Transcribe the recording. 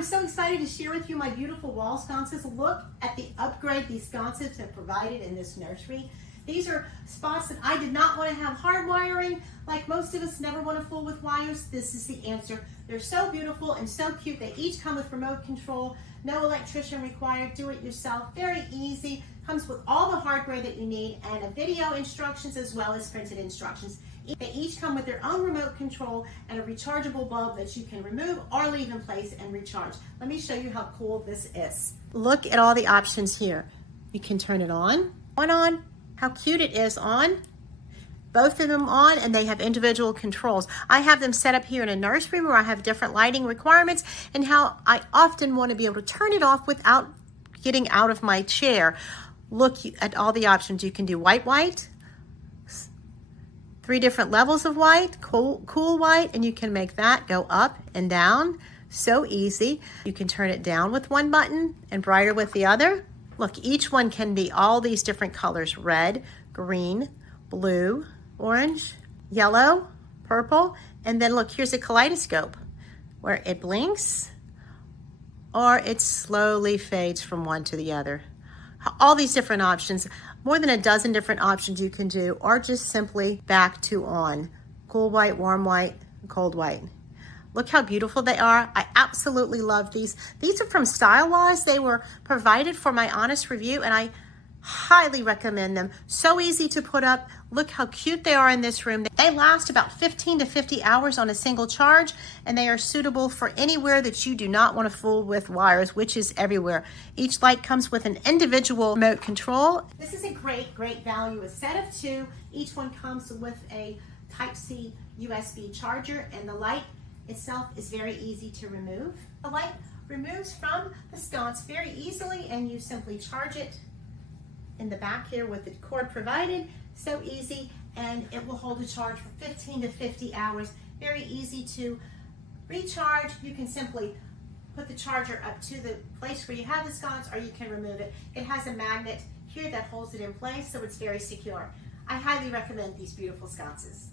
I'm so excited to share with you my beautiful wall sconces. Look at the upgrade these sconces have provided in this nursery. These are spots that I did not want to have hardwiring. Like most of us never want to fool with wires. This is the answer. They're so beautiful and so cute. They each come with remote control. No electrician required. Do it yourself. Very easy. Comes with all the hardware that you need and a video instructions as well as printed instructions. They each come with their own remote control and a rechargeable bulb that you can remove or leave in place and recharge. Let me show you how cool this is. Look at all the options here. You can turn it on. How cute it is on. Both of them on, and they have individual controls. I have them set up here in a nursery where I have different lighting requirements and how I often want to be able to turn it off without getting out of my chair. Look at all the options. You can do white, 3 different levels of white, cool white, and you can make that go up and down. So easy. You can turn it down with one button and brighter with the other. Look, each one can be all these different colors: red, green, blue, orange, yellow, purple, and then look, here's a kaleidoscope where it blinks or it slowly fades from one to the other. All these different options, more than a dozen different options you can do, or just simply back to on. Cool white, warm white, cold white. Look how beautiful they are. I absolutely love these. These are from Stylewise. They were provided for my honest review and I highly recommend them. So easy to put up. Look how cute they are in this room. They last about 15 to 50 hours on a single charge, and they are suitable for anywhere that you do not want to fool with wires, which is everywhere. Each light comes with an individual remote control. This is a great value. A set of 2. Each one comes with a Type-C USB charger, and the light itself is very easy to remove. The light removes from the sconce very easily, and you simply charge it in the back here with the cord provided. So easy, and it will hold a charge for 15 to 50 hours. Very easy to recharge. You can simply put the charger up to the place where you have the sconce, or you can remove it. It has a magnet here that holds it in place, so it's very secure. I highly recommend these beautiful sconces.